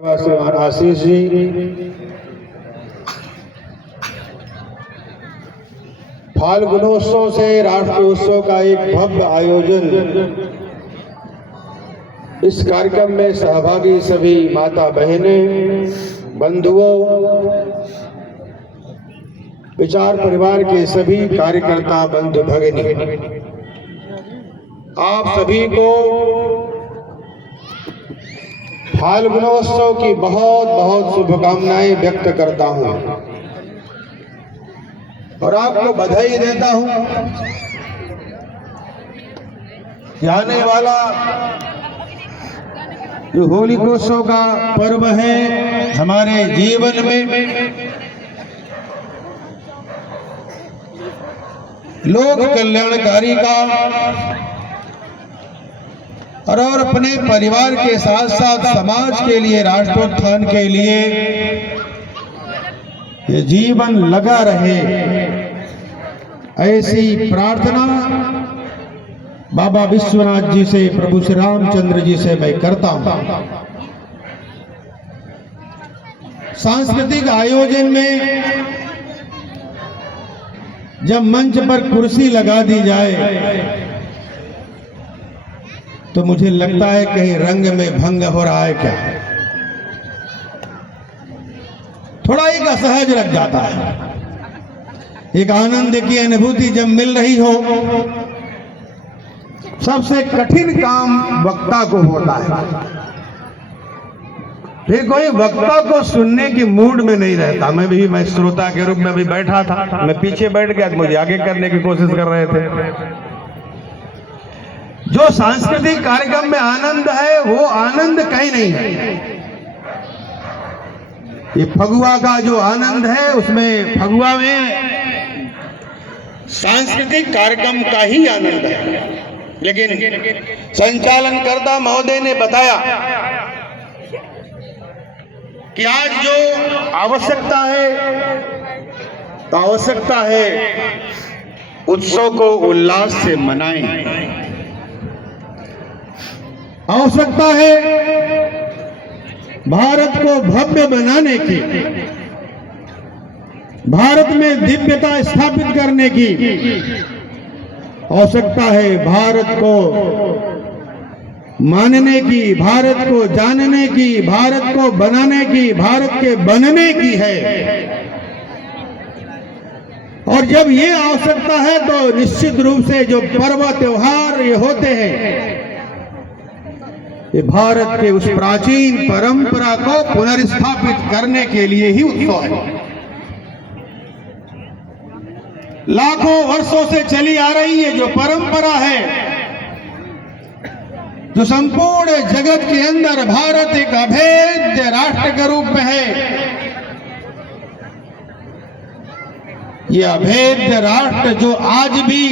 श्रीमान आशीष जी, फाल्गुनोत्सव से राष्ट्रोत्सव का एक भव्य आयोजन। इस कार्यक्रम में सहभागी सभी माता बहनें, बंधुओं, विचार परिवार के सभी कार्यकर्ता, बंधु भगिनी, आप सभी को फाल्गुनोत्सव की बहुत बहुत शुभकामनाएं व्यक्त करता हूं और आपको बधाई देता हूं। आने वाला जो होलिकोत्सव का पर्व है हमारे जीवन में लोक कल्याणकारी का और अपने परिवार के साथ साथ समाज के लिए, राष्ट्रोत्थान के लिए ये जीवन लगा रहे, ऐसी प्रार्थना बाबा विश्वनाथ जी से, प्रभु श्री रामचंद्र जी से मैं करता हूं। सांस्कृतिक आयोजन में जब मंच पर कुर्सी लगा दी जाए तो मुझे लगता है कहीं रंग में भंग हो रहा है क्या, थोड़ा एक असहज लग जाता है। एक आनंद की अनुभूति जब मिल रही हो, सबसे कठिन काम वक्ता को होता है। फिर कोई वक्ता को सुनने की मूड में नहीं रहता। मैं श्रोता के रूप में भी बैठा था, मैं पीछे बैठ गया, मुझे आगे करने की कोशिश कर रहे थे। जो सांस्कृतिक कार्यक्रम में आनंद है वो आनंद कहीं नहीं है। ये फगुआ का जो आनंद है उसमें, फगुआ में सांस्कृतिक कार्यक्रम का ही आनंद है। लेकिन संचालनकर्ता महोदय ने बताया कि आज जो आवश्यकता है तो आवश्यकता है उत्सव को उल्लास से मनाएं। आवश्यकता है भारत को भव्य बनाने की, भारत में दिव्यता स्थापित करने की। आवश्यकता है भारत को मानने की, भारत को जानने की, भारत को बनाने की, भारत के बनने की है। और जब ये आवश्यकता है तो निश्चित रूप से जो पर्व त्योहार ये होते हैं, ये भारत के उस प्राचीन परंपरा को पुनर्स्थापित करने के लिए ही उत्सव है। लाखों वर्षों से चली आ रही है जो परंपरा है, जो संपूर्ण जगत के अंदर भारत एक अभेद्य राष्ट्र के रूप में है। ये अभेद्य राष्ट्र जो आज भी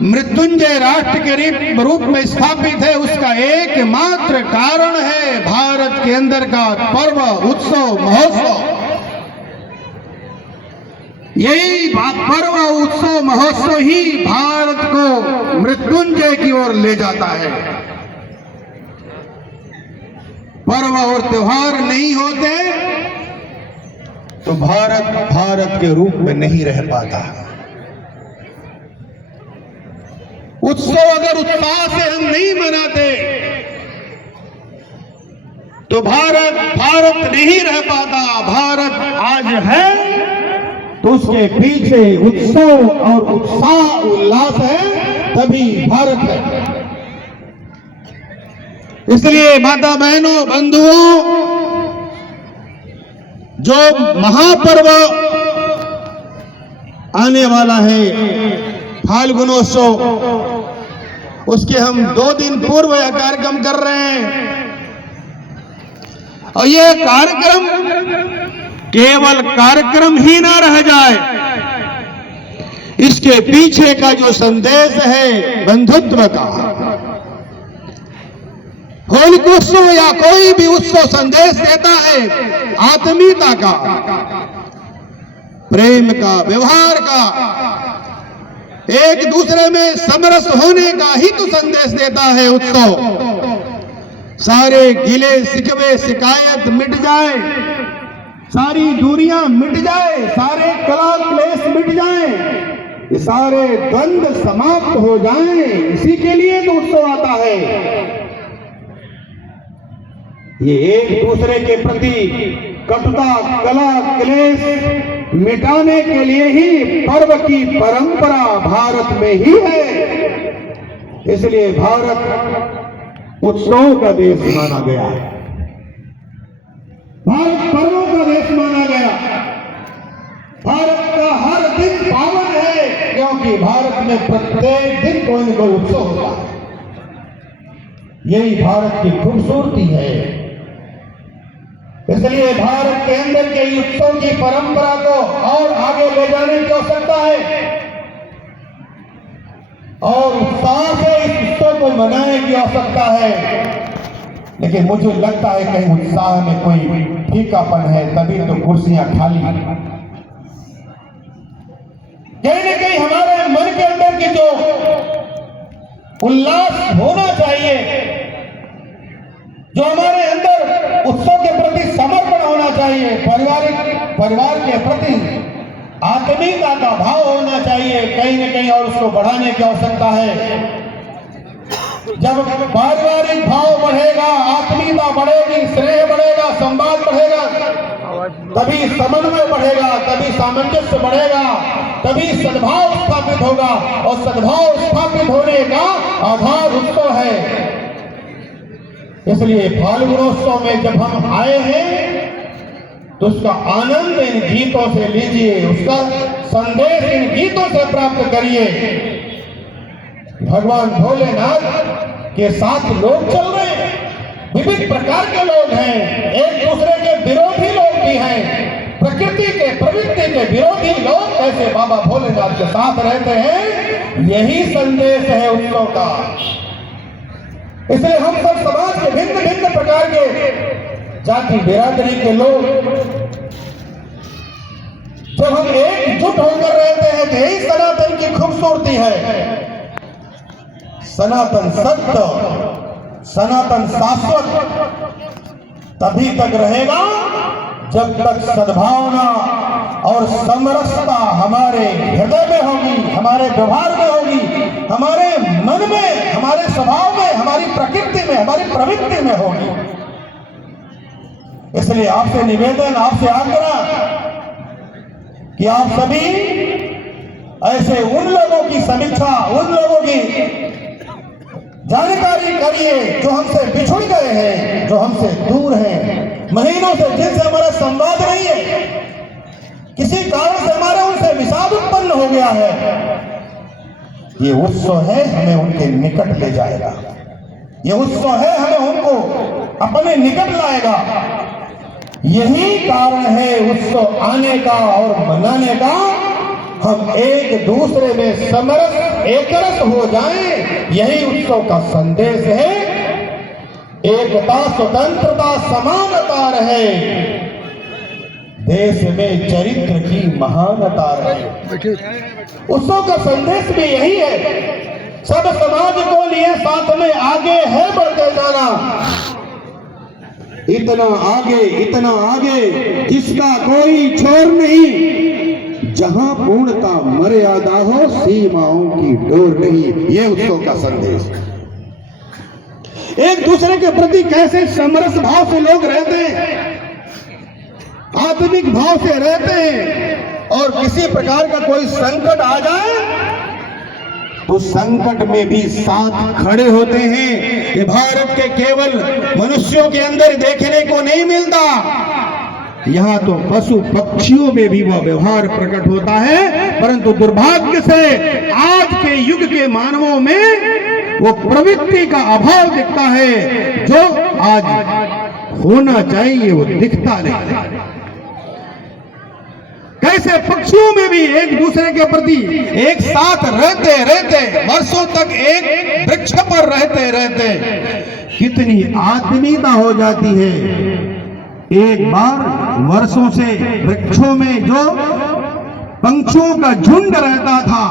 मृत्युंजय राष्ट्र के रूप में स्थापित है, उसका एकमात्र कारण है भारत के अंदर का पर्व, उत्सव, महोत्सव। यही पर्व, उत्सव, महोत्सव ही भारत को मृत्युंजय की ओर ले जाता है। पर्व और त्योहार नहीं होते तो भारत भारत के रूप में नहीं रह पाता। उत्सव अगर उत्साह से हम नहीं मनाते तो भारत भारत नहीं रह पाता। भारत आज है तो उसके पीछे उत्सव और उत्साह, उल्लास है, तभी भारत है। इसलिए माता बहनों, बंधुओं, जो महापर्व आने वाला है फाल्गुनोत्सव, उसके हम 2 दिन पूर्व यह कार्यक्रम कर रहे हैं। और यह कार्यक्रम केवल कार्यक्रम ही ना रह जाए, इसके पीछे का जो संदेश है बंधुत्व का, होलिकोत्सव या कोई भी उत्सव संदेश देता है आत्मीयता का, प्रेम का, व्यवहार का, एक दूसरे में समरस होने का ही तो संदेश देता है उत्सव। सारे गिले शिकवे शिकायत मिट जाए, सारी दूरियां मिट जाए, सारे कलह क्लेश मिट जाए, ये सारे द्वंद्व समाप्त हो जाएं, इसी के लिए तो उत्सव आता है। ये एक दूसरे के प्रति कटुता कलह क्लेश मिटाने के लिए ही पर्व की परंपरा भारत में ही है। इसलिए भारत उत्सवों का देश माना गया है, भारत पर्वों का देश माना गया। भारत का हर दिन पावन है, क्योंकि भारत में प्रत्येक दिन कोई न कोई उत्सव होता है। यही भारत की खूबसूरती है। इसलिए भारत के अंदर के उत्सव की परंपरा को और आगे ले जाने की आवश्यकता है और उत्साह से इस उत्सव को मनाने की आवश्यकता है। लेकिन मुझे लगता है कहीं उत्साह में कोई फीकापन है, तभी तो कुर्सियां खाली। कहीं न कहीं हमारे मन के अंदर की जो उल्लास होना चाहिए, जो हमारे अंदर उत्सव के प्रति समर्पण होना चाहिए, परिवार के प्रति आत्मीयता का भाव होना चाहिए, कहीं न कहीं और उसको बढ़ाने की आवश्यकता है। जब पारिवारिक भाव बढ़ेगा, आत्मीयता बढ़ेगी, स्नेह बढ़ेगा, संवाद बढ़ेगा, तभी समन्वय बढ़ेगा, तभी सामंजस्य बढ़ेगा, तभी सद्भाव स्थापित होगा और सद्भाव स्थापित होने का आधार उत्सव है। इसलिए फाल्गुनोत्सव में जब हम आए हैं तो उसका आनंद इन गीतों से लीजिए, उसका संदेश इन गीतों से प्राप्त करिए। भगवान भोलेनाथ के साथ लोग चल रहे हैं, विविध प्रकार के लोग हैं, एक दूसरे के विरोधी लोग भी हैं, प्रकृति के प्रवृत्ति के विरोधी लोग ऐसे बाबा भोलेनाथ के साथ रहते हैं। यही संदेश है उत्सव का। इसलिए हम सब समाज के भिन्न भिन्न प्रकार के जाति बिरादरी के लोग जब हम एकजुट होकर रहते हैं तो यही सनातन की खूबसूरती है। सनातन सत्य, सनातन शाश्वत तभी तक रहेगा जब तक सद्भावना और समरसता हमारे हृदय में होगी, हमारे व्यवहार में होगी, हमारे मन में, हमारे स्वभाव में, हमारी प्रकृति में, हमारी प्रवृत्ति में होगी। इसलिए आपसे निवेदन, आपसे आग्रह कि आप सभी ऐसे उन लोगों की समीक्षा, उन लोगों की जानकारी करिए जो हमसे बिछुड़ गए हैं, जो हमसे दूर हैं, महीनों से जिनसे हमारा संवाद नहीं है, किसी कारण से हमारा उनसे विषाद उत्पन्न हो गया है। ये उत्सव है हमें उनके निकट ले जाएगा, ये उत्सव है हमें उनको अपने निकट लाएगा। यही कारण है उत्सव आने का और मनाने का। हम एक दूसरे में समरस एकरस हो जाएं, यही उत्सव का संदेश है। एकता, स्वतंत्रता, समानता रहे, देश में चरित्र की महानता रहे। उत्सव का संदेश भी यही है। सब समाज को लिए साथ में आगे है बढ़ते जाना, इतना आगे जिसका कोई छोर नहीं, जहां पूर्णता मर्यादा हो, सीमाओं की डोर नहीं। ये उत्सव का संदेश। एक दूसरे के प्रति कैसे समरस भाव से लोग रहते हैं, आत्मिक भाव से रहते हैं, और किसी प्रकार का कोई संकट आ जाए तो संकट में भी साथ खड़े होते हैं। ये भारत के केवल मनुष्यों के अंदर देखने को नहीं मिलता, यहाँ तो पशु पक्षियों में भी वह व्यवहार प्रकट होता है। परंतु दुर्भाग्य से आज के युग के मानवों में वो प्रवृत्ति का अभाव दिखता है, जो आज होना चाहिए वो दिखता नहीं। कैसे पक्षियों में भी एक दूसरे के प्रति एक साथ रहते रहते, वर्षों तक एक वृक्ष पर रहते रहते कितनी आत्मीयता हो जाती है। एक बार वर्षों से वृक्षों में जो पंछियों का झुंड रहता था,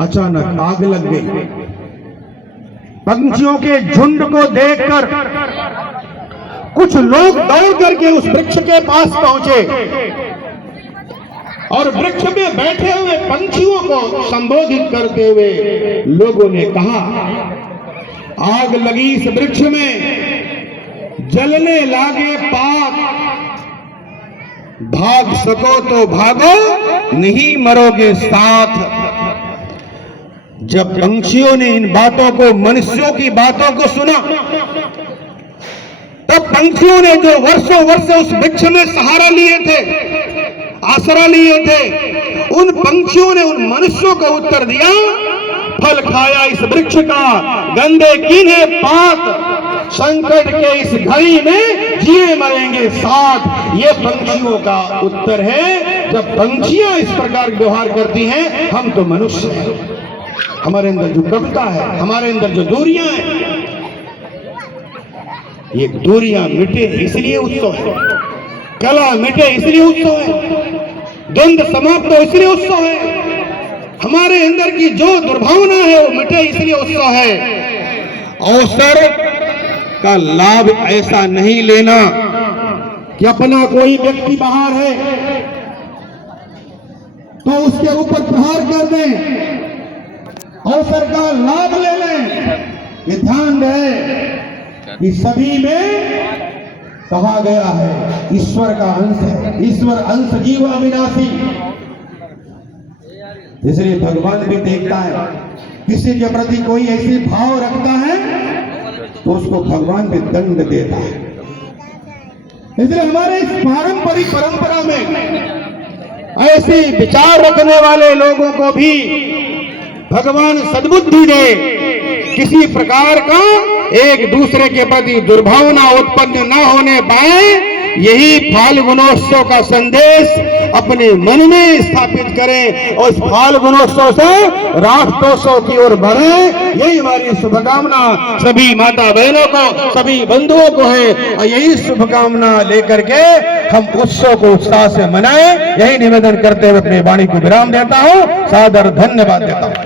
अचानक आग लग गई। पंछियों के झुंड को देखकर कुछ लोग दौड़ करके उस वृक्ष के पास पहुंचे और वृक्ष में बैठे हुए पंछियों को संबोधित करते हुए लोगों ने कहा, आग लगी इस वृक्ष में, जलने लागे पात, भाग सको तो भागो, नहीं मरोगे साथ। जब पंछियों ने इन बातों को, मनुष्यों की बातों को सुना, तब पंछियों ने जो वर्षों वर्षों उस वृक्ष में सहारा लिए थे, आसरा लिए थे, उन पंछियों ने उन मनुष्यों को उत्तर दिया, फल खाया इस वृक्ष का, गंदे कीने पात, संकट के इस घड़ी में जिए मरेंगे साथ। ये पंछियों का उत्तर है। जब पंछियां इस प्रकार व्यवहार करती हैं, हम तो मनुष्य हैं, हमारे अंदर जो कविता है, हमारे अंदर जो दूरियां हैं, ये दूरियां मिटे इसलिए उत्सव है, कला मिटे इसलिए उत्सव है, द्वंद्व समाप्त हो इसलिए उत्सव है, हमारे अंदर की जो दुर्भावना है वो मिटे इसलिए उत्सव है। अवसर का लाभ ऐसा नहीं लेना कि अपना कोई व्यक्ति बाहर है तो उसके ऊपर प्रहार कर दें, अवसर का लाभ ले लें। ये ध्यान रहे कि सभी में कहा गया है ईश्वर का अंश है, ईश्वर अंश जीव अविनाशी। इसलिए भगवान भी देखता है, किसी के प्रति कोई ऐसी भाव रखता है तो उसको भगवान भी दंड देता है। इसलिए हमारे इस पारंपरिक परंपरा में ऐसी विचार रखने वाले लोगों को भी भगवान सद्बुद्धि दे, किसी प्रकार का एक दूसरे के प्रति दुर्भावना उत्पन्न न होने पाए। यही फाल्गुनोत्सव का संदेश अपने मन में स्थापित करें और इस फाल्गुनोत्सव से राष्ट्रोत्सव की ओर बढ़े। यही हमारी शुभकामना सभी माता बहनों को, सभी बंधुओं को है और यही शुभकामना लेकर के हम उत्सव को उत्साह से मनाएं। यही निवेदन करते हुए अपनी वाणी को विराम देता हूं। सादर धन्यवाद देता हूं।